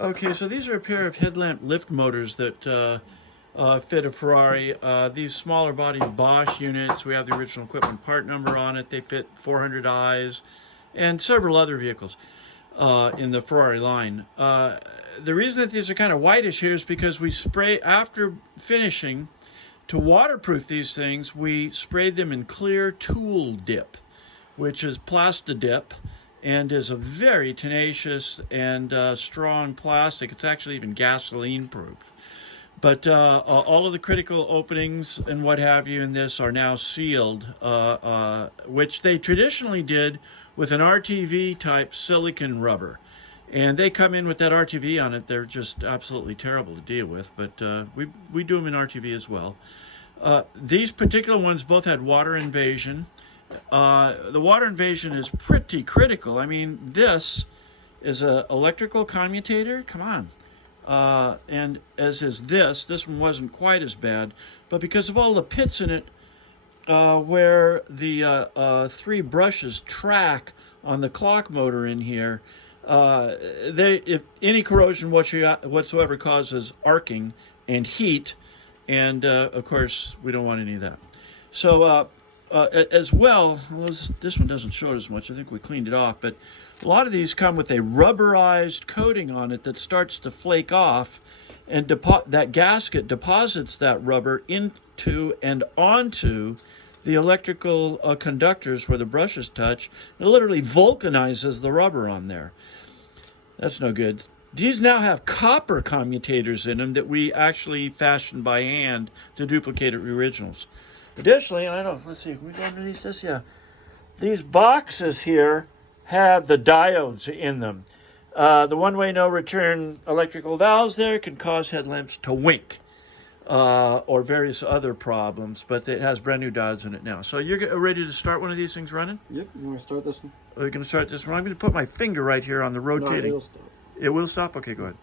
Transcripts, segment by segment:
Okay, so these are a pair of headlamp lift motors that fit a Ferrari. These smaller body Bosch units, we have the original equipment part number on it. They fit 400 eyes and several other vehicles in the Ferrari line. The reason that these are kind of whitish here is because we spray, after finishing, to waterproof these things, we sprayed them in clear tool dip, which is Plastidip, and is a very tenacious and strong plastic. It's actually even gasoline proof. But all of the critical openings and what have you in this are now sealed, which they traditionally did with an RTV type silicon rubber. And they come in with that RTV on it. They're just absolutely terrible to deal with, but we do them in RTV as well. These particular ones both had water invasion. The water invasion is pretty critical. I mean, this is an electrical commutator. Come on. And as is this one wasn't quite as bad, but because of all the pits in it where the three brushes track on the clock motor in here, if any corrosion whatsoever causes arcing and heat, and of course we don't want any of that. So as well, this one doesn't show it as much. I think we cleaned it off, but a lot of these come with a rubberized coating on it that starts to flake off, and that gasket deposits that rubber into and onto the electrical conductors where the brushes touch. It literally vulcanizes the rubber on there. That's no good. These now have copper commutators in them that we actually fashioned by hand to duplicate the originals. Additionally, I don't know, let's see, can we go underneath this? Yeah. These boxes here have the diodes in them. The one-way no-return electrical valves there can cause headlamps to wink or various other problems, but it has brand new diodes in it now. So you're ready to start one of these things running? Yep, you want to start this one? Oh, you're going to start this one? I'm going to put my finger right here on the rotating. No, it'll stop. It will stop? Okay, go ahead.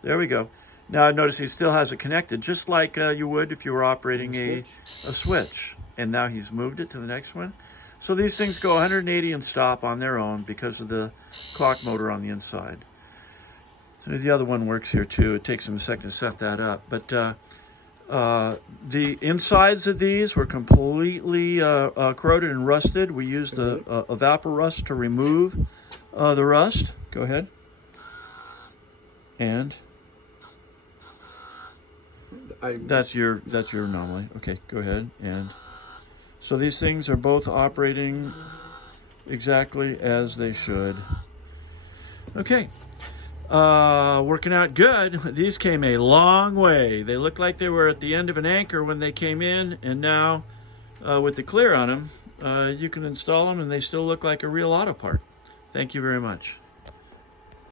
There we go. Now notice he still has it connected, just like you would if you were operating a switch. And now he's moved it to the next one. So these things go 180 and stop on their own because of the clock motor on the inside. So the other one works here too. It takes him a second to set that up. But the insides of these were completely corroded and rusted. We used a vapor rust to remove the rust. Go ahead. And that's your anomaly. Okay, go ahead. And so these things are both operating exactly as they should. Okay, working out good. These came a long way. They looked like they were at the end of an anchor when they came in, and now with the clear on them, you can install them and they still look like a real auto part. Thank you very much.